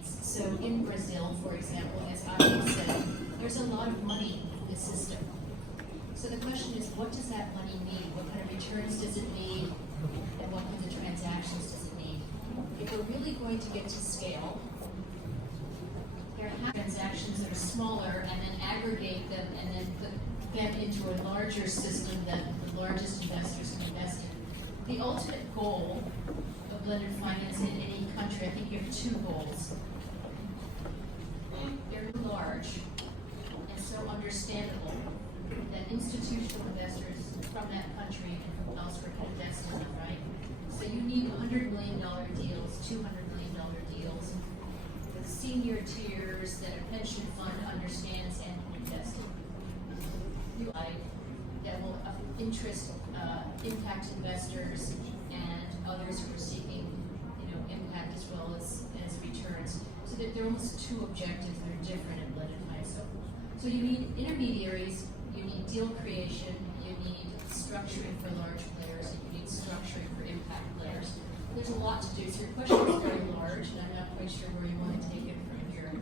needs. So in Brazil, for example, as Adi said, there's a lot of money in the system. So the question is, what does that money need? What kind of returns does it need? And what kind of transactions does it need? If we're really going to get to scale, there are transactions that are smaller and then aggregate them and then put them into a larger system that the largest investors can invest in. The ultimate goal of blended finance in any country, I think you have two goals. They're large and so understandable that institutional investors from that country and from elsewhere can invest in them, right? So you need $100 million deals, $200 million deals with senior tiers that a pension fund understands and can invest in. That will impact investors and others who are seeking, impact as well as returns. So that there are almost two objectives that are different in blended finance. So you need intermediaries, you need deal creation, you need structuring for large players, and you need structuring for impact players. There's a lot to do. So your question is very large, and I'm not quite sure where you want to take it from here.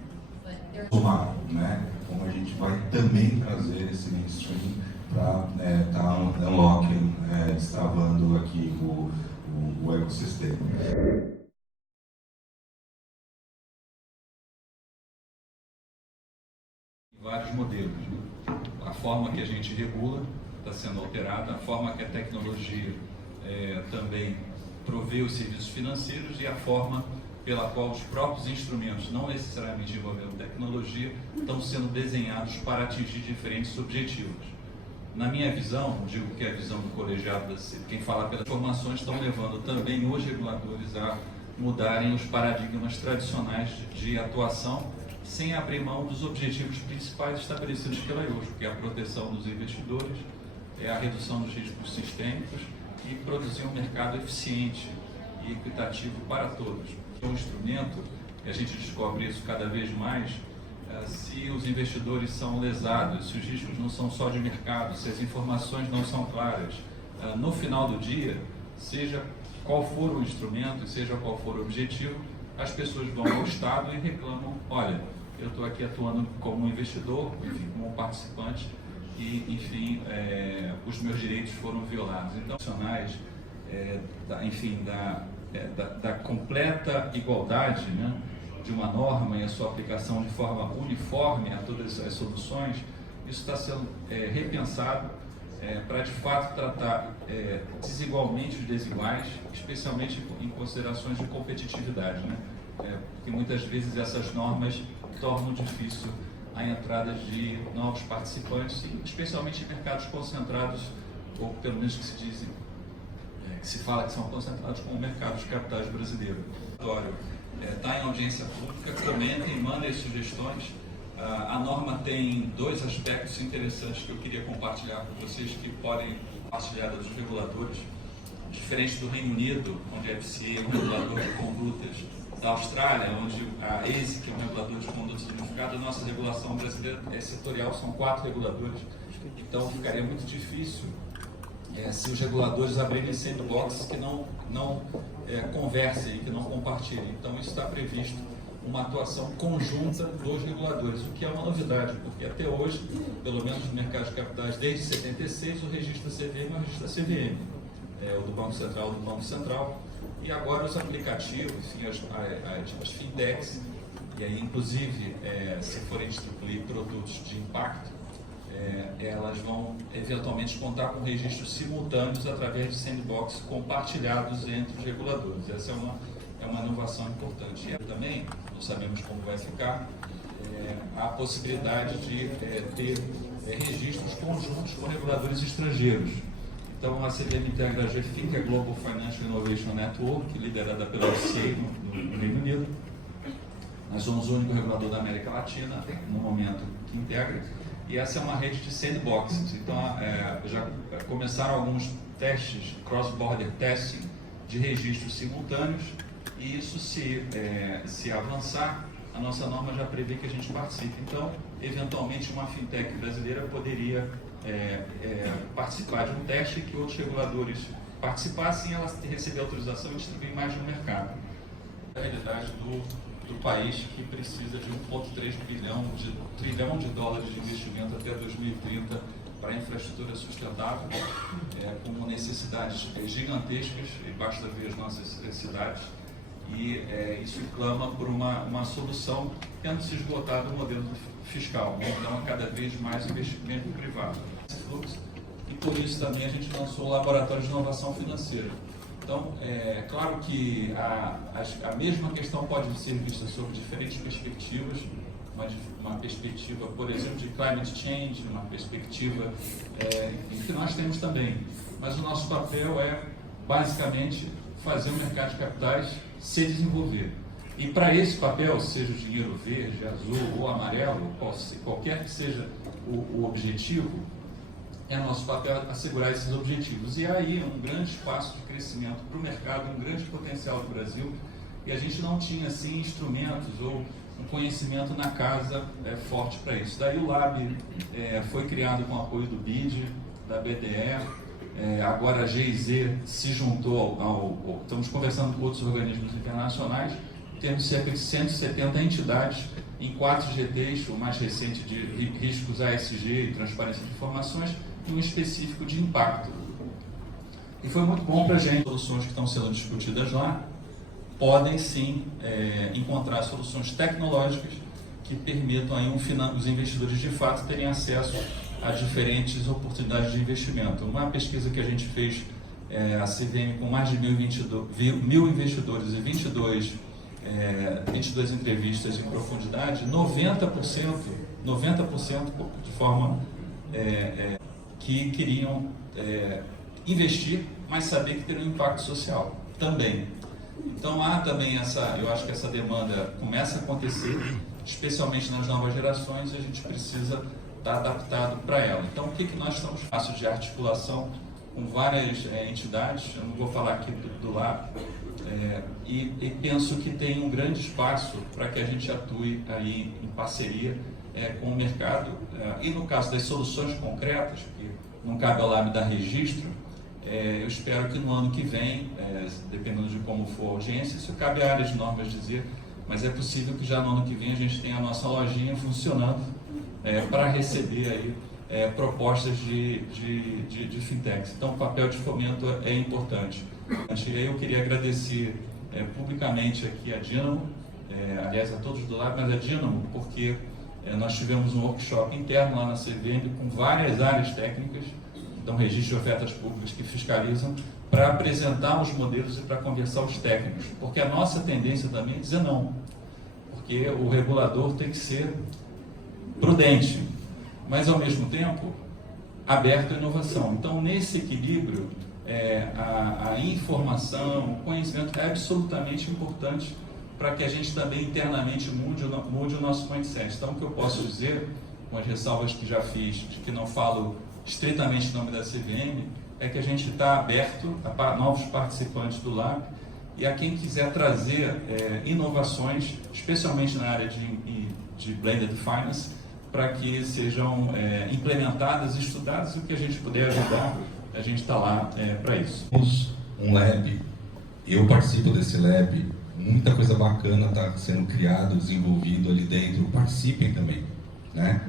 But there are... né? Como a gente vai também trazer esse mainstream para estar unlocking, destravando aqui o ecossistema. Vários modelos, né? A forma que a gente regula está sendo alterada, a forma que a tecnologia também provê os serviços financeiros e a forma pela qual os próprios instrumentos, não necessariamente envolvendo tecnologia, estão sendo desenhados para atingir diferentes objetivos. Na minha visão, digo que é a visão do colegiado, quem fala pelas informações, estão levando também os reguladores a mudarem os paradigmas tradicionais de atuação, sem abrir mão dos objetivos principais estabelecidos pela IOSCO, que é a proteção dos investidores, a redução dos riscos sistêmicos e produzir um mercado eficiente e equitativo para todos. É um instrumento, e a gente descobre isso cada vez mais, se os investidores são lesados, se os riscos não são só de mercado, se as informações não são claras, no final do dia, seja qual for o instrumento, seja qual for o objetivo, as pessoas vão ao Estado e reclamam, olha, eu estou aqui atuando como investidor, enfim, como participante, e, enfim, os meus direitos foram violados. Então, profissionais, da completa igualdade, né, de uma norma e a sua aplicação de forma uniforme a todas as soluções, isso está sendo repensado para, de fato, tratar desigualmente os desiguais, especialmente em considerações de competitividade, né? Porque muitas vezes essas normas tornam difícil a entrada de novos participantes, especialmente em mercados concentrados, ou pelo menos que se fala que são concentrados como o mercado de capitais brasileiro. Está em audiência pública, comentem, mandem sugestões. A norma tem dois aspectos interessantes que eu queria compartilhar com vocês, que podem compartilhar dos reguladores. Diferente do Reino Unido, onde a FCA é um regulador de condutas, da Austrália, onde a ASIC é um regulador de condutas unificada, a nossa regulação brasileira é setorial, são 4 reguladores. Então ficaria muito difícil se os reguladores abrirem sandboxes que não conversem, que não compartilhem. Então isso está previsto uma atuação conjunta dos reguladores, o que é uma novidade, porque até hoje, pelo menos no mercado de capitais, desde 76, o registro da CVM é o registro da CVM, o do Banco Central do Banco Central, e agora os aplicativos, enfim, as fintechs, e aí inclusive se forem distribuir produtos de impacto, elas vão eventualmente contar com registros simultâneos através de sandbox compartilhados entre os reguladores. Essa é uma inovação importante. E também, não sabemos como vai ficar, a possibilidade de ter registros conjuntos com reguladores estrangeiros. Então, a CVM integra a GFIN, que é a Global Financial Innovation Network, liderada pela FCA no Reino Unido. Nós somos o único regulador da América Latina, no momento, que integra. E essa é uma rede de sandboxes. Então, já começaram alguns testes, cross-border testing, de registros simultâneos. E isso, se avançar, a nossa norma já prevê que a gente participe. Então, eventualmente, uma fintech brasileira poderia participar de um teste que outros reguladores participassem e ela receber autorização e distribuir mais no mercado. A realidade do do país que precisa de 1,3 trilhão de dólares de investimento até 2030 para infraestrutura sustentável, com necessidades gigantescas, e basta ver as nossas cidades, e isso clama por uma solução tendo se esgotado o modelo fiscal, então cada vez mais investimento privado. Esse fluxo, e por isso também a gente lançou o Laboratório de Inovação Financeira. Então, é claro que a mesma questão pode ser vista sob diferentes perspectivas, uma perspectiva, por exemplo, de climate change, uma perspectiva que nós temos também. Mas o nosso papel é, basicamente, fazer o mercado de capitais se desenvolver. E para esse papel, seja o dinheiro verde, azul ou amarelo, qualquer que seja o objetivo, é nosso papel assegurar esses objetivos. E aí um grande espaço de crescimento para o mercado, um grande potencial do Brasil, e a gente não tinha assim instrumentos ou um conhecimento na casa forte para isso. Daí o Lab foi criado com o apoio do BID, da BDE, agora a GIZ se juntou estamos conversando com outros organismos internacionais, temos cerca de 170 entidades em 4 GTs, o mais recente de riscos ASG e transparência de informações, e um específico de impacto. E foi muito bom para a gente. As soluções que estão sendo discutidas lá podem sim encontrar soluções tecnológicas que permitam aí os investidores de fato terem acesso a diferentes oportunidades de investimento. Uma pesquisa que a gente fez, a CVM, com mais de 1.000 investidores e 22 entrevistas em profundidade, 90% de forma que queriam investir, mas saber que teria um impacto social também. Então há também eu acho que essa demanda começa a acontecer, especialmente nas novas gerações, e a gente precisa estar adaptado para ela. Então o que nós estamos fazendo de articulação com várias entidades, eu não vou falar aqui do lado, e penso que tem um grande espaço para que a gente atue aí em parceria com o mercado, e no caso das soluções concretas, que não cabe ao Lab dar registro, eu espero que no ano que vem, dependendo de como for a audiência, isso cabe à área de normas dizer, mas é possível que já no ano que vem a gente tenha a nossa lojinha funcionando para receber aí propostas de fintechs. Então o papel de fomento é importante. E aí eu queria agradecer publicamente aqui a Dynamo, aliás a todos do Lab, mas a Dynamo, porque nós tivemos um workshop interno lá na CVM com várias áreas técnicas, então registro de ofertas públicas que fiscalizam, para apresentar os modelos e para conversar os técnicos, porque a nossa tendência também é dizer não, porque o regulador tem que ser prudente, mas ao mesmo tempo aberto à inovação. Então nesse equilíbrio, a informação, o conhecimento é absolutamente importante para que a gente também internamente mude o nosso mindset. Então o que eu posso dizer, com as ressalvas que já fiz, de que não falo estritamente em nome da CVM, é que a gente está aberto a novos participantes do Lab e a quem quiser trazer inovações, especialmente na área de Blended Finance, para que sejam implementadas, estudadas, e o que a gente puder ajudar, a gente está lá para isso. Temos um lab, eu participo desse lab, muita coisa bacana está sendo criado, desenvolvido ali dentro, participem também. Né?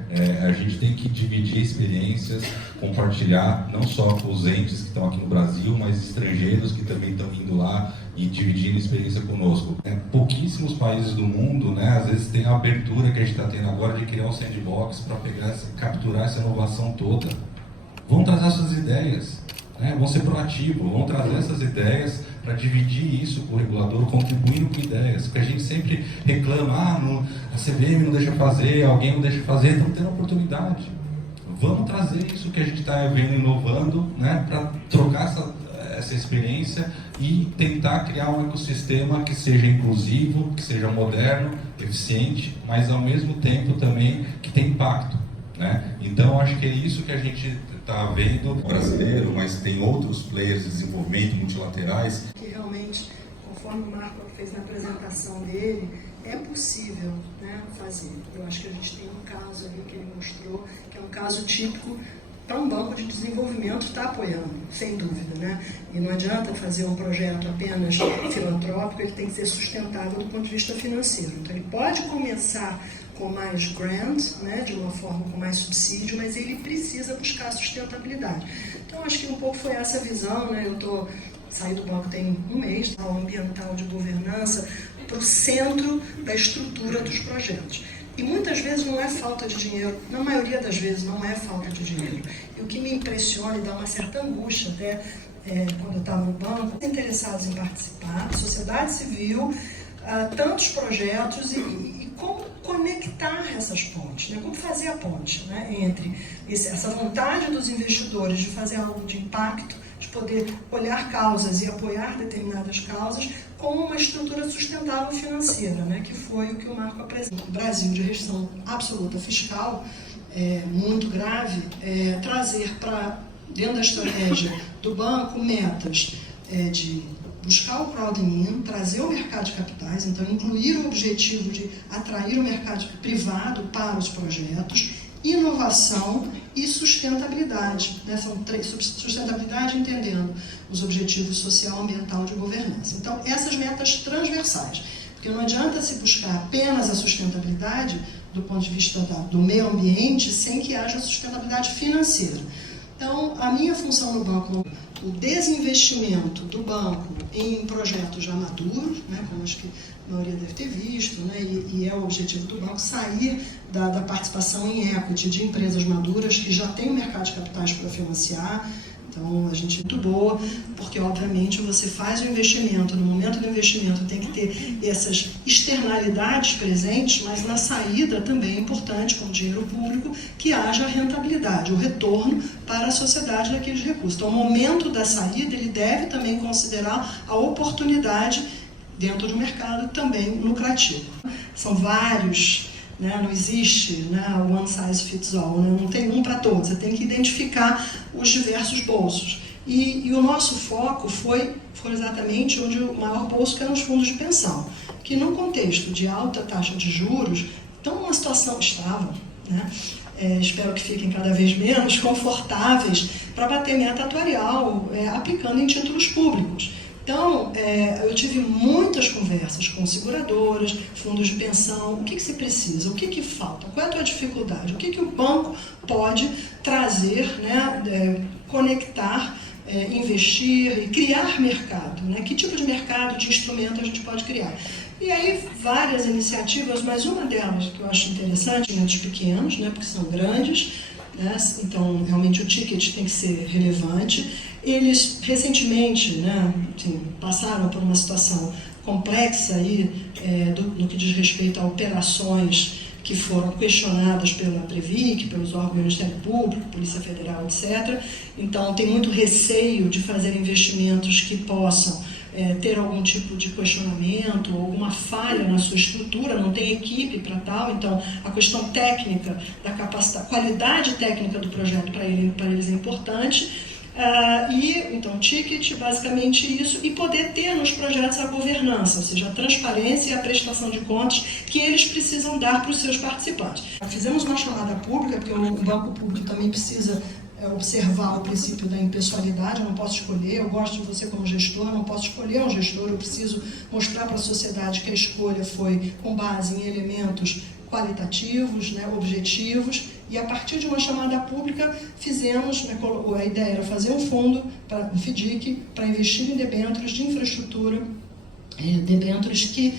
A gente tem que dividir experiências, compartilhar, não só com os entes que estão aqui no Brasil, mas estrangeiros que também estão indo lá e dividindo experiência conosco. Pouquíssimos países do mundo, né, às vezes tem a abertura que a gente está tendo agora de criar um sandbox para capturar essa inovação toda. Vão trazer suas ideias, né? Vão ser proativos, vão trazer essas ideias para dividir isso com o regulador, contribuindo com ideias, porque a gente sempre reclama, a CVM não deixa fazer, alguém não deixa fazer, estamos tendo oportunidade. Vamos trazer isso que a gente está vendo inovando, né, para trocar essa experiência e tentar criar um ecossistema que seja inclusivo, que seja moderno, eficiente, mas ao mesmo tempo também que tenha impacto. Né? Então acho que é isso que a gente está vendo brasileiro, mas tem outros players de desenvolvimento multilaterais. Que realmente, conforme o Marco fez na apresentação dele, é possível, né, fazer. Eu acho que a gente tem um caso ali que ele mostrou, que é um caso típico para um banco de desenvolvimento estar apoiando, sem dúvida, né? E não adianta fazer um projeto apenas filantrópico, ele tem que ser sustentável do ponto de vista financeiro. Então ele pode começar com mais grant, né, de uma forma com mais subsídio, mas ele precisa buscar sustentabilidade. Então acho que um pouco foi essa visão, né? Eu saí do banco tem um mês, o ambiental de governança para o centro da estrutura dos projetos. E muitas vezes não é falta de dinheiro, na maioria das vezes não é falta de dinheiro. E o que me impressiona e dá uma certa angústia até quando eu estava no banco, interessados em participar, sociedade civil, tantos projetos e como conectar essas pontes, né? Como fazer a ponte, né? Entre essa vontade dos investidores de fazer algo de impacto, de poder olhar causas e apoiar determinadas causas com uma estrutura sustentável financeira, né? Que foi o que o Marco apresenta. No Brasil, de restrição absoluta fiscal, muito grave, trazer para dentro da estratégia do banco metas de buscar o crowding, trazer o mercado de capitais, então incluir o objetivo de atrair o mercado privado para os projetos, inovação e sustentabilidade, né? São sustentabilidade entendendo os objetivos social, ambiental de governança. Então, essas metas transversais, porque não adianta se buscar apenas a sustentabilidade do ponto de vista do meio ambiente sem que haja sustentabilidade financeira. Então, a minha função no banco, o desinvestimento do banco em projetos já maduros, né, como acho que a maioria deve ter visto, né, e é o objetivo do banco, sair da participação em equity de empresas maduras que já têm o mercado de capitais para financiar. Então, a gente é muito boa, porque, obviamente, você faz o investimento, no momento do investimento tem que ter essas externalidades presentes, mas na saída também é importante, com dinheiro público, que haja rentabilidade, o retorno para a sociedade daqueles recursos. Então, o momento da saída, ele deve também considerar a oportunidade dentro do mercado também lucrativo. São vários... Não existe one size fits all, não tem um para todos, você tem que identificar os diversos bolsos. E o nosso foco foi exatamente onde o maior bolso que eram os fundos de pensão, que num contexto de alta taxa de juros, estão numa situação estável, espero que fiquem cada vez menos confortáveis para bater meta atuarial, aplicando em títulos públicos. Então, eu tive muitas conversas com seguradoras, fundos de pensão, o que se precisa, o que falta, qual é a tua dificuldade, o que o banco pode trazer, conectar, investir e criar mercado, que tipo de mercado, de instrumento a gente pode criar. E aí, várias iniciativas, mas uma delas que eu acho interessante, investimentos pequenos, porque são grandes, então realmente o ticket tem que ser relevante. Eles recentemente passaram por uma situação complexa aí, no que diz respeito a operações que foram questionadas pela Previc, pelos órgãos do Ministério Público, Polícia Federal, etc. Então tem muito receio de fazer investimentos que possam ter algum tipo de questionamento, alguma falha na sua estrutura, não tem equipe para tal, então a questão técnica, da capacidade, qualidade técnica do projeto para eles é importante. Então, ticket, basicamente isso, e poder ter nos projetos a governança, ou seja, a transparência e a prestação de contas que eles precisam dar para os seus participantes. Fizemos uma chamada pública, porque o banco público também precisa observar o princípio da impessoalidade, eu não posso escolher, eu gosto de você como gestor, eu não posso escolher um gestor, eu preciso mostrar para a sociedade que a escolha foi com base em elementos qualitativos, objetivos, e a partir de uma chamada pública fizemos, a ideia era fazer um fundo, um FDIC, para investir em debêntures de infraestrutura, debêntures de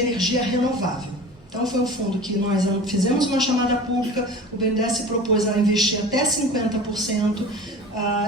energia renovável. Então foi um fundo que nós fizemos uma chamada pública, o BNDES se propôs a investir até 50%,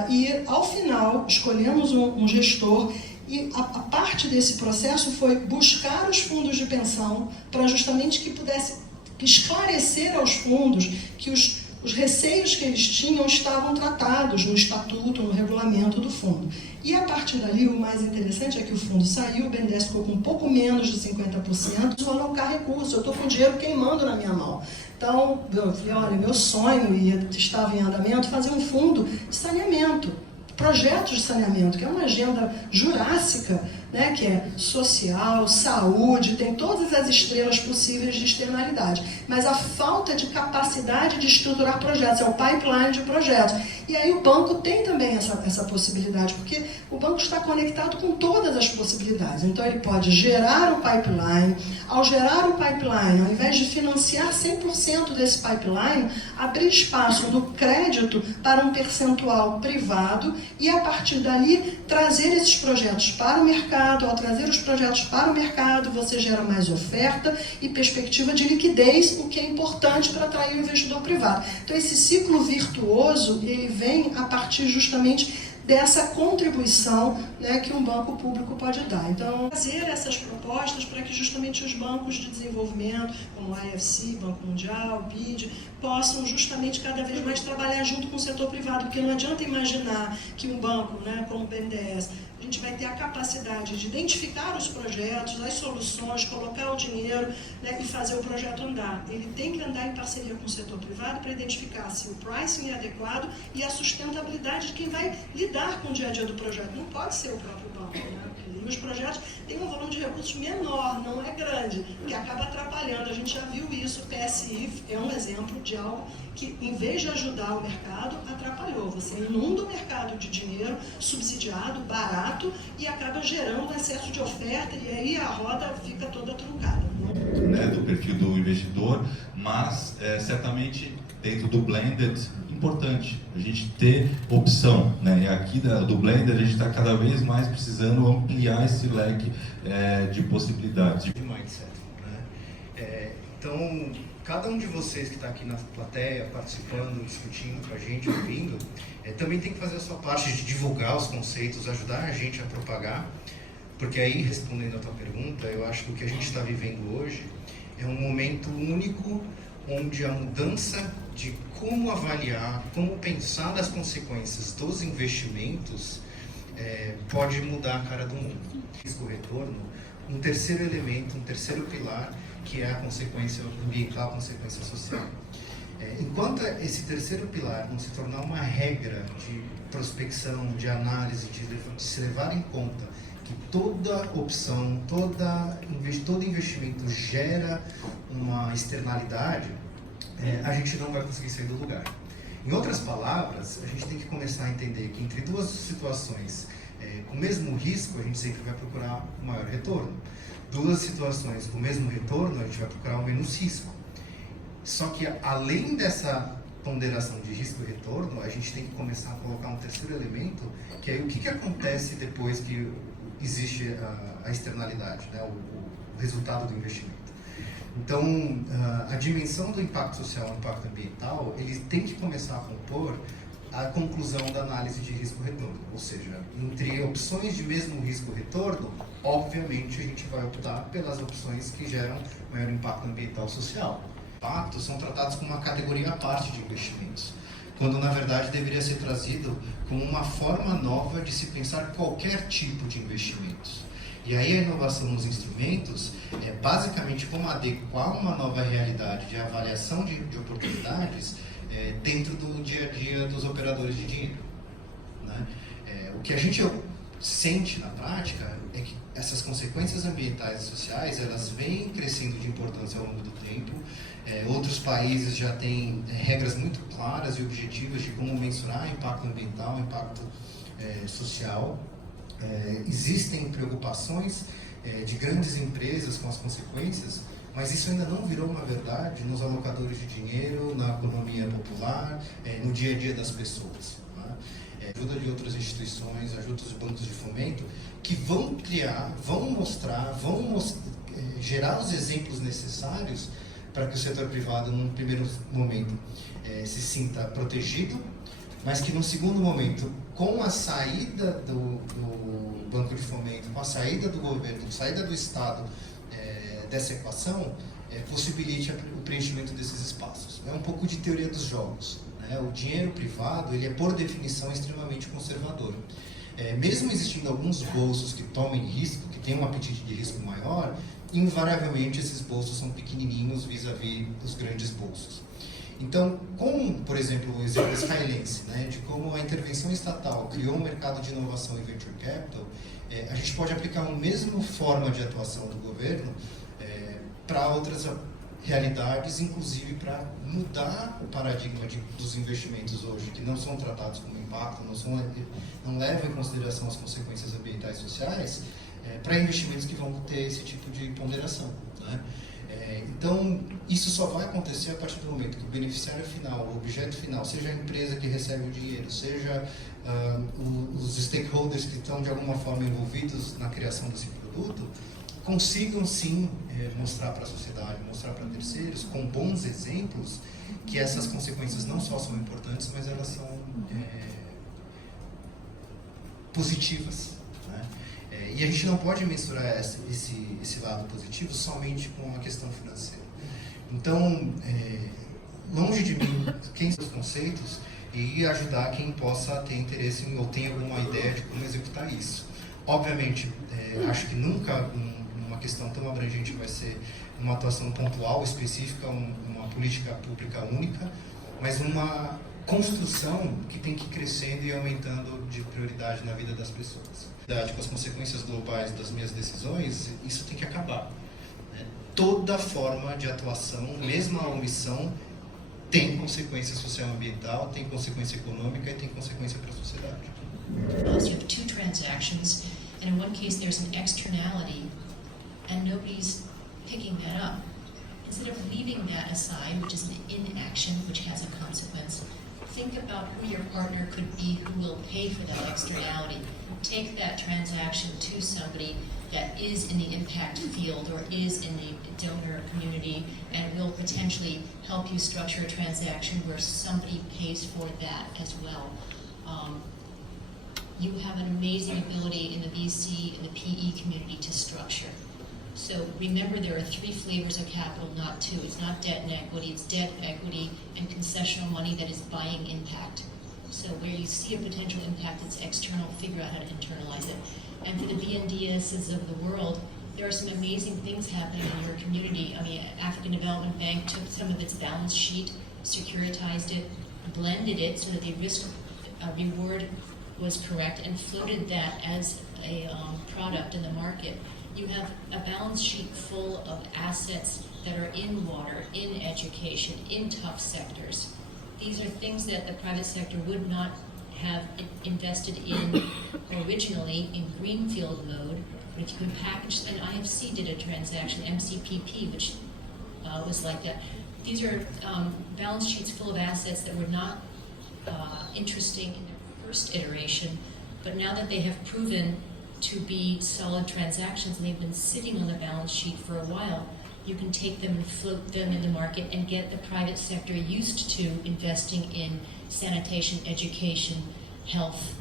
e ao final escolhemos um gestor. E a parte desse processo foi buscar os fundos de pensão para justamente que pudesse esclarecer aos fundos que os receios que eles tinham estavam tratados no estatuto, no regulamento do fundo. E a partir dali, o mais interessante é que o fundo saiu, o BNDES ficou com um pouco menos de 50%, vou alocar recursos, eu estou com o dinheiro queimando na minha mão. Então, eu falei, olha, meu sonho, e estava em andamento, fazer um fundo de saneamento. Projetos de saneamento, que é uma agenda jurássica, né, que é social, saúde, tem todas as estrelas possíveis de externalidade. Mas a falta de capacidade de estruturar projetos, é o pipeline de projetos. E aí o banco tem também essa possibilidade, porque o banco está conectado com todas as possibilidades. Então ele pode gerar o pipeline. Ao gerar o pipeline, ao invés de financiar 100% desse pipeline, abrir espaço no crédito para um percentual privado e, a partir dali, trazer esses projetos para o mercado. Ao trazer os projetos para o mercado, você gera mais oferta e perspectiva de liquidez, o que é importante para atrair o investidor privado. Então, esse ciclo virtuoso, ele vem a partir justamente dessa contribuição, né, que um banco público pode dar. Então, fazer essas propostas para que justamente os bancos de desenvolvimento, como o IFC, Banco Mundial, o BID, possam justamente cada vez mais trabalhar junto com o setor privado, porque não adianta imaginar que um banco, né, como o BNDES, a gente vai ter a capacidade de identificar os projetos, as soluções, colocar o dinheiro, né, e fazer o projeto andar. Ele tem que andar em parceria com o setor privado para identificar se o pricing é adequado e a sustentabilidade de quem vai lidar com o dia a dia do projeto. Não pode ser o próprio banco, né? Porque os projetos têm um volume de recursos menor, não é grande, que acaba atrapalhando. A gente já viu isso, o PSI é um exemplo de algo que, em vez de ajudar o mercado, atrapalhou. Você inunda o mercado de dinheiro subsidiado, barato, e acaba gerando um excesso de oferta, e aí a roda fica toda truncada. Né, do perfil do investidor, mas certamente dentro do blended, importante a gente ter opção, né? E aqui do blended a gente está cada vez mais precisando ampliar esse leque de possibilidades. De mindset, né? Então, cada um de vocês que está aqui na plateia, participando, discutindo com a gente, ouvindo, também tem que fazer a sua parte de divulgar os conceitos, ajudar a gente a propagar, porque aí, respondendo a tua pergunta, eu acho que o que a gente está vivendo hoje é um momento único onde a mudança de como avaliar, como pensar nas consequências dos investimentos pode mudar a cara do mundo. Risco-retorno, um terceiro elemento, um terceiro pilar, que é a consequência ambiental, a consequência social. Enquanto esse terceiro pilar não se tornar uma regra de prospecção, de análise, de se levar em conta que toda opção, todo investimento gera uma externalidade, a gente não vai conseguir sair do lugar. Em outras palavras, a gente tem que começar a entender que entre duas situações com o mesmo risco, a gente sempre vai procurar um maior retorno. Duas situações com o mesmo retorno, a gente vai procurar um menos risco. Só que além dessa ponderação de risco e retorno, a gente tem que começar a colocar um terceiro elemento, que é o que acontece depois que existe a externalidade, né, o resultado do investimento. Então, a dimensão do impacto social e impacto ambiental, ele tem que começar a compor a conclusão da análise de risco-retorno. Ou seja, entre opções de mesmo risco-retorno, obviamente a gente vai optar pelas opções que geram maior impacto ambiental e social. Impactos são tratados como uma categoria à parte de investimentos, quando na verdade deveria ser trazido como uma forma nova de se pensar qualquer tipo de investimentos. E aí a inovação nos instrumentos é basicamente como adequar uma nova realidade de avaliação de oportunidades dentro do dia a dia dos operadores de dinheiro, né? O que a gente sente na prática é que essas consequências ambientais e sociais, elas vêm crescendo de importância ao longo do tempo. Outros países já têm regras muito claras e objetivas de como mensurar impacto ambiental, impacto social. Existem preocupações de grandes empresas com as consequências, mas isso ainda não virou uma verdade nos alocadores de dinheiro, na economia popular, no dia a dia das pessoas, né? Ajuda de outras instituições, ajuda dos bancos de fomento, que vão criar, vão gerar os exemplos necessários para que o setor privado, num primeiro momento, se sinta protegido, mas que num segundo momento, com a saída do banco de fomento, com a saída do governo, com a saída do Estado dessa equação, possibilite o preenchimento desses espaços. É um pouco de teoria dos jogos, né? O dinheiro privado, ele é por definição extremamente conservador. Mesmo existindo alguns bolsos que tomem risco, que tenham um apetite de risco maior, invariavelmente esses bolsos são pequenininhos vis-à-vis dos grandes bolsos. Então, como, por exemplo, o exemplo israelense, né, de como a intervenção estatal criou um mercado de inovação e venture capital, a gente pode aplicar a mesma forma de atuação do governo para outras realidades, inclusive para mudar o paradigma dos investimentos hoje, que não são tratados como impacto, não levam em consideração as consequências ambientais e sociais, para investimentos que vão ter esse tipo de ponderação, né? Então, isso só vai acontecer a partir do momento que o beneficiário final, o objeto final, seja a empresa que recebe o dinheiro, seja os stakeholders que estão de alguma forma envolvidos na criação desse produto, consigam sim mostrar para a sociedade, mostrar para terceiros, com bons exemplos, que essas consequências não só são importantes, mas elas são positivas, né? E a gente não pode mensurar esse lado positivo somente com a questão financeira. Então, longe de mim quem são os conceitos e ajudar quem possa ter interesse ou tenha alguma ideia de como executar isso. Obviamente, acho que nunca uma questão tão abrangente vai ser uma atuação pontual, específica, uma política pública única, mas uma construção que tem que ir crescendo e aumentando de prioridade na vida das pessoas. Com as consequências globais das minhas decisões, isso tem que acabar, né? Toda forma de atuação, mesmo a omissão, tem consequência social-ambiental, tem consequência econômica e tem consequência para a sociedade. You have two transactions, and in one case there's an externality, and nobody's picking that up. Instead of leaving that aside, which is an inaction, which has a consequence, think about who your partner could be who will pay for that externality. Take that transaction to somebody that is in the impact field or is in the donor community and will potentially help you structure a transaction where somebody pays for that as well. You have an amazing ability in the VC and the PE community to structure. So remember, there are three flavors of capital, not two. It's not debt and equity, it's debt, equity, and concessional money that is buying impact. So where you see a potential impact that's external, figure out how to internalize it. And for the BNDESs of the world, there are some amazing things happening in your community. I mean, African Development Bank took some of its balance sheet, securitized it, blended it so that the risk reward was correct, and floated that as a product in the market. You have a balance sheet full of assets that are in water, in education, in tough sectors. These are things that the private sector would not have invested in originally in greenfield mode, but if you can package, and IFC did a transaction, MCPP, which was like that. These are balance sheets full of assets that were not interesting in their first iteration, but now that they have proven to be solid transactions and they've been sitting on the balance sheet for a while, you can take them and float them in the market and get the private sector used to investing in sanitation, education, health,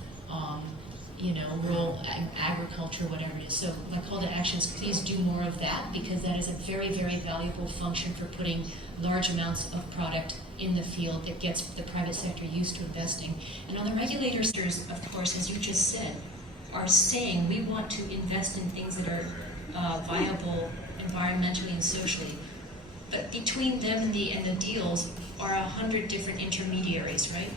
rural agriculture, whatever it is. So my call to action is please do more of that, because that is a very, very valuable function for putting large amounts of product in the field that gets the private sector used to investing. And on the regulators, of course, as you just said, are saying we want to invest in things that are viable environmentally and socially. But between them and the deals are 100 different intermediaries, right?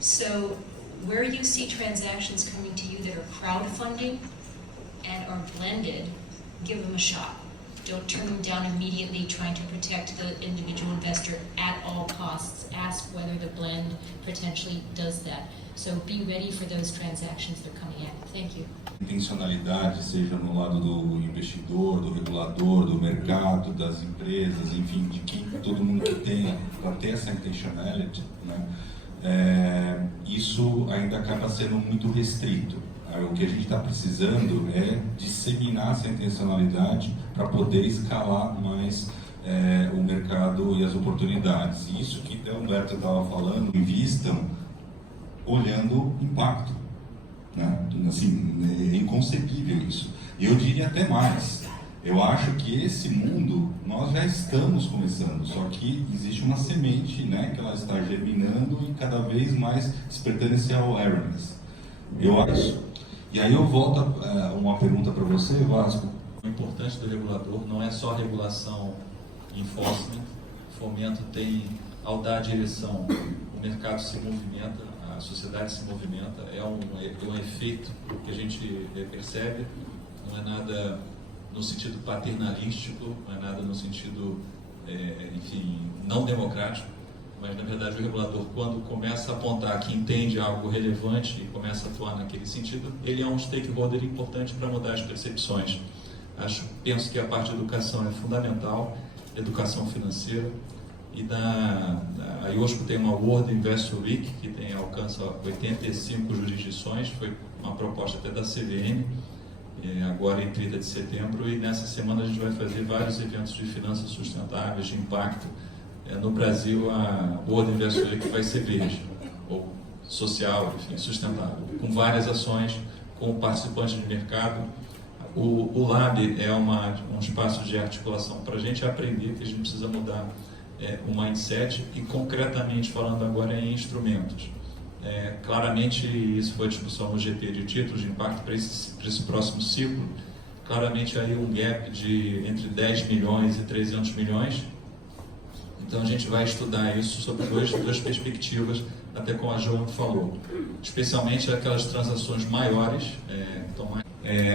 So where you see transactions coming to you that are crowdfunding and are blended, give them a shot. Don't turn them down immediately trying to protect the individual investor at all costs. Ask whether the blend potentially does that. So be ready for those transactions that are coming in. Thank you. Intencionalidade, seja no lado do investidor, do regulador, do mercado, das empresas, enfim, de quem todo mundo que tenha para ter essa intentionality, né? Isso ainda acaba sendo muito restrito. O que a gente está precisando é disseminar essa intencionalidade para poder escalar mais o mercado e as oportunidades. E isso que o Humberto estava falando, invistam olhando impacto, né? Assim, é inconcebível isso. E eu diria até mais. Eu acho que esse mundo nós já estamos começando, só que existe uma semente, né, que ela está germinando e cada vez mais despertando esse awareness. Eu acho. E aí eu volto a uma pergunta para você, Vasco. O importante do regulador não é só regulação, enforcement, Fomento tem, ao dar a direção, o mercado se movimenta, a sociedade se movimenta, é um efeito que a gente percebe, não é nada no sentido paternalístico, não é nada no sentido, enfim, não democrático, mas na verdade o regulador, quando começa a apontar que entende algo relevante e começa a atuar naquele sentido, ele é um stakeholder importante para mudar as percepções. Penso que a parte de educação é fundamental, educação financeira, e a IOSCO tem uma World Investor Week que alcança 85 jurisdições, foi uma proposta até da CVM, agora em 30 de setembro, e nessa semana a gente vai fazer vários eventos de finanças sustentáveis, de impacto. No Brasil, a World Investor Week vai ser verde, ou social, enfim, sustentável, com várias ações, com participantes de mercado. O Lab é um espaço de articulação para a gente aprender que a gente precisa mudar o mindset e, concretamente falando agora, em instrumentos. Claramente, isso foi a discussão no GT de títulos de impacto para esse próximo ciclo. Claramente, aí um gap de entre 10 milhões e 300 milhões. Então, a gente vai estudar isso sob duas perspectivas, até como a Joana falou. Especialmente aquelas transações maiores.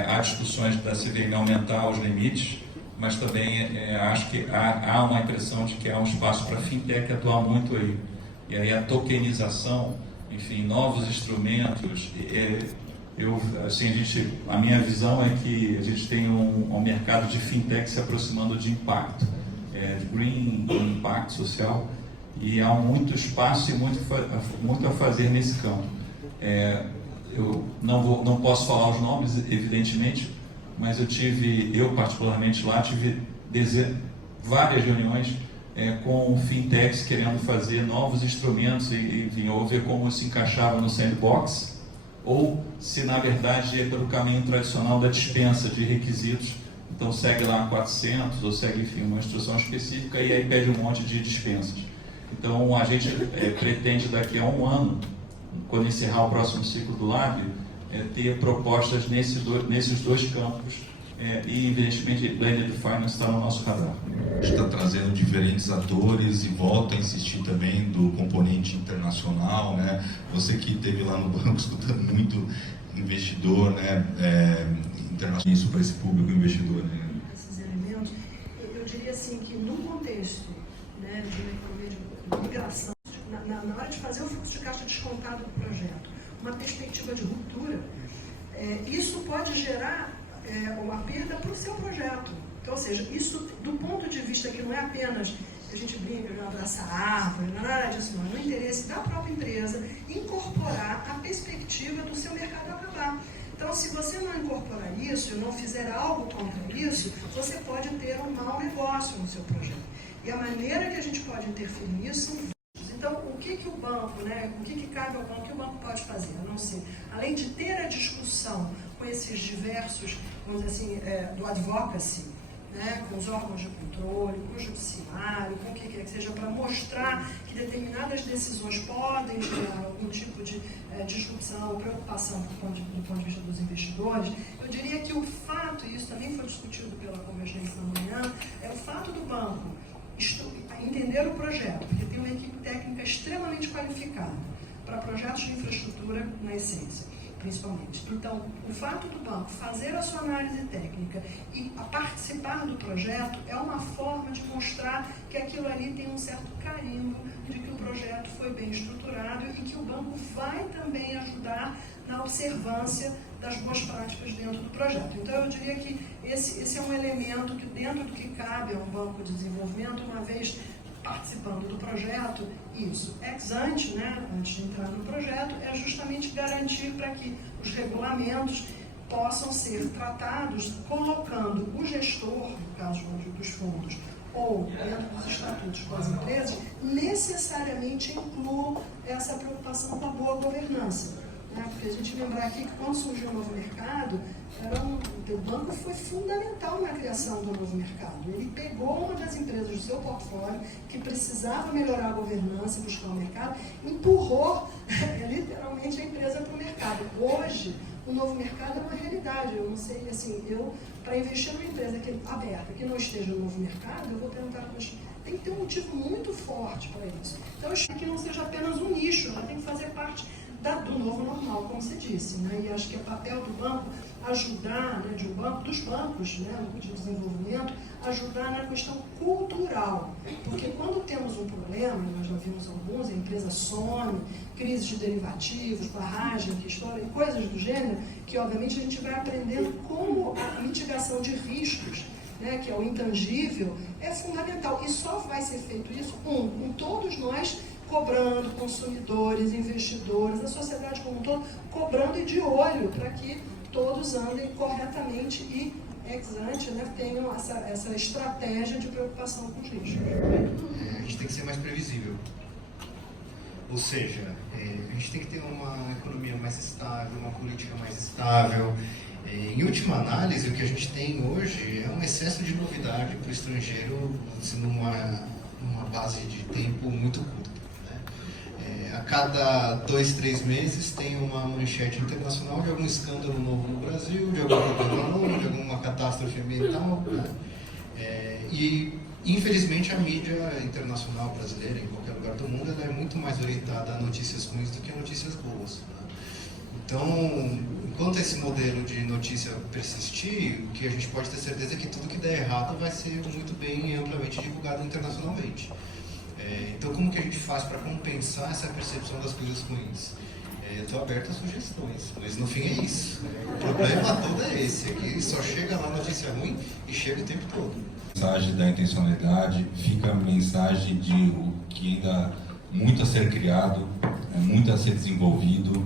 Há discussões da CVM aumentar os limites, mas também acho que há uma impressão de que há um espaço para a fintech atuar muito aí. E aí a tokenização, enfim, novos instrumentos. A minha visão é que a gente tem um mercado de fintech se aproximando de impacto, de green impacto social, e há muito espaço e muito a fazer nesse campo. Eu não posso falar os nomes, evidentemente, mas eu particularmente lá tive várias reuniões com fintechs querendo fazer novos instrumentos e enfim, ou ver como isso encaixava no sandbox, ou se na verdade é pelo caminho tradicional da dispensa de requisitos. Então segue lá 400 ou segue, enfim, uma instrução específica e aí pede um monte de dispensas. Então a gente pretende daqui a um ano, quando encerrar o próximo ciclo do Lab, ter propostas nesses dois campos e, evidentemente, Blended Finance está no nosso radar. A gente está trazendo diferentes atores e volta a insistir também do componente internacional, né? Você que esteve lá no banco escutando muito investidor, né, internacional. Isso para esse público investidor, né? Esses elementos, eu diria assim que no contexto, né, de uma economia de migração, na hora de fazer o fluxo de caixa descontado do projeto, uma perspectiva de ruptura, isso pode gerar uma perda para o seu projeto. Então, ou seja, isso do ponto de vista que não é apenas a gente brinca de abraçar a árvore, não é nada disso, não. É no interesse da própria empresa incorporar a perspectiva do seu mercado acabar. Então, se você não incorporar isso e não fizer algo contra isso, você pode ter um mau negócio no seu projeto. E a maneira que a gente pode interferir nisso. Então, o que o banco, né, o que cabe ao banco, o que o banco pode fazer? A não ser, além de ter a discussão com esses diversos, vamos dizer assim, do advocacy, né, com os órgãos de controle, com o judiciário, com o que quer que seja, para mostrar que determinadas decisões podem gerar algum tipo de disrupção ou preocupação do ponto de vista dos investidores, eu diria que o fato, e isso também foi discutido pela Convergência na manhã, é o fato do banco entender o projeto, porque tem uma equipe técnica extremamente qualificada para projetos de infraestrutura na essência, principalmente. Então, o fato do banco fazer a sua análise técnica e participar do projeto é uma forma de mostrar que aquilo ali tem um certo carimbo de que o projeto foi bem estruturado e que o banco vai também ajudar na observância das boas práticas dentro do projeto. Então, eu diria que esse é um elemento que, dentro do que cabe a um banco de desenvolvimento, uma vez participando do projeto, isso, ex ante, né, antes de entrar no projeto, é justamente garantir para que os regulamentos possam ser tratados colocando o gestor, no caso dos fundos, ou dentro dos estatutos com as empresas, necessariamente incluam essa preocupação com a boa governança. Porque a gente lembrar aqui que quando surgiu o novo mercado, o banco foi fundamental na criação do novo mercado. Ele pegou uma das empresas do seu portfólio que precisava melhorar a governança e buscar o mercado, empurrou literalmente a empresa para o mercado. Hoje, o novo mercado é uma realidade. Eu não sei, assim, para investir numa empresa aberta, que não esteja no novo mercado, eu vou perguntar para Tem que ter um motivo muito forte para isso. Então, eu acho que não seja apenas um nicho, ela tem que fazer parte do novo normal, como você disse, né? E acho que é papel do banco ajudar, né, dos bancos, né, de desenvolvimento, ajudar na questão cultural. Porque quando temos um problema, nós já vimos alguns, a empresa some, crise de derivativos, barragem, que estoura, e coisas do gênero, que obviamente a gente vai aprendendo como a mitigação de riscos, né, que é o intangível, é fundamental. E só vai ser feito isso, com todos nós cobrando, consumidores, investidores, a sociedade como um todo, cobrando e de olho para que todos andem corretamente e, ex ante, né, tenham essa estratégia de preocupação com os riscos. A gente tem que ser mais previsível. Ou seja, a gente tem que ter uma economia mais estável, uma política mais estável. Em última análise, o que a gente tem hoje é um excesso de novidade para o estrangeiro, assim, numa base de tempo muito curta. A cada 2, 3 meses tem uma manchete internacional de algum escândalo novo no Brasil, de algum problema novo, de alguma catástrofe ambiental, né? E infelizmente a mídia internacional brasileira, em qualquer lugar do mundo, ela é muito mais orientada a notícias ruins do que a notícias boas, né? Então, enquanto esse modelo de notícia persistir, o que a gente pode ter certeza é que tudo que der errado vai ser muito bem e amplamente divulgado internacionalmente. Então, como que a gente faz para compensar essa percepção das coisas ruins? Eu estou aberto a sugestões, mas no fim é isso. O problema todo é esse, aqui só chega lá notícia ruim e chega o tempo todo. A mensagem da intencionalidade fica a mensagem de o que ainda muito a ser criado, muito a ser desenvolvido.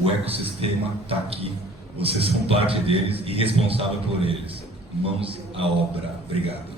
O ecossistema está aqui, vocês são parte deles e responsável por eles. Mãos à obra. Obrigado.